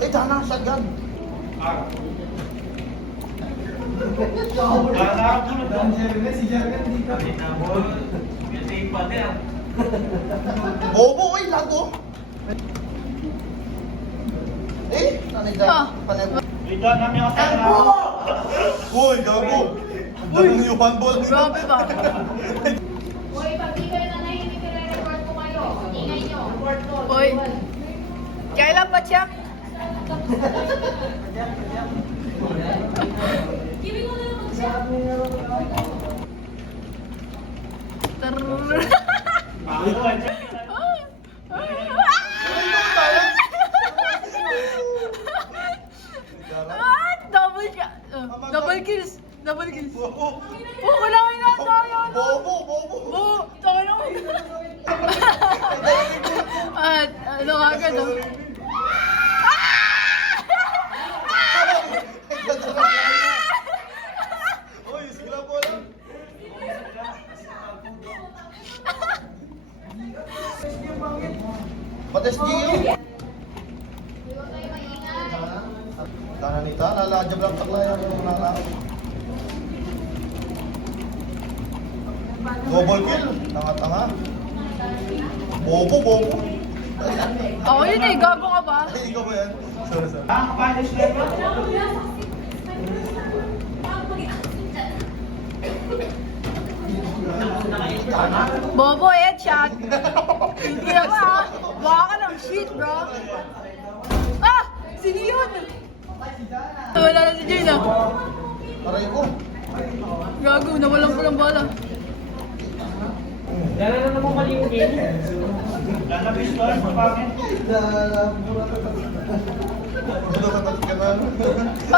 Eh, dana, shotgun. Bobo, ay, lago. Eh, nanay dyan. Panay. Uy, gago. Anong yung handball? Grabe ba? Hoy, pag di kayo nanahimik, i-report ko kayo. Ingay nyo. Report ko. Hoy. Kailan pa check? Gibig ko na lang mag-check. Double double kills. Double kills. Bobo. Oh, kailangan na tayo. Bobo, bobo. Oh, tayo na. At ano agad oh. Uy, sigla po lang. Bates Gio. Huwag kayo maingay. Tana nita, lalajab lang taklayan yung nakakao. Double kill, tanga-tanga. Bobo, bobo. Ako yun eh, gago ka ba? Ay, ikaw ba yan? Sorry, sorry. Bobo, headshot. Hindi na ba ha? Baka ka ng shit, bro. Ah! Sino yun? Wala na si Jane ah. Aray ko. Gago, nawalan ko ng bala. Dala na naman mali yung game. Lalabis ko, pangit. Ito, tatakit ka na.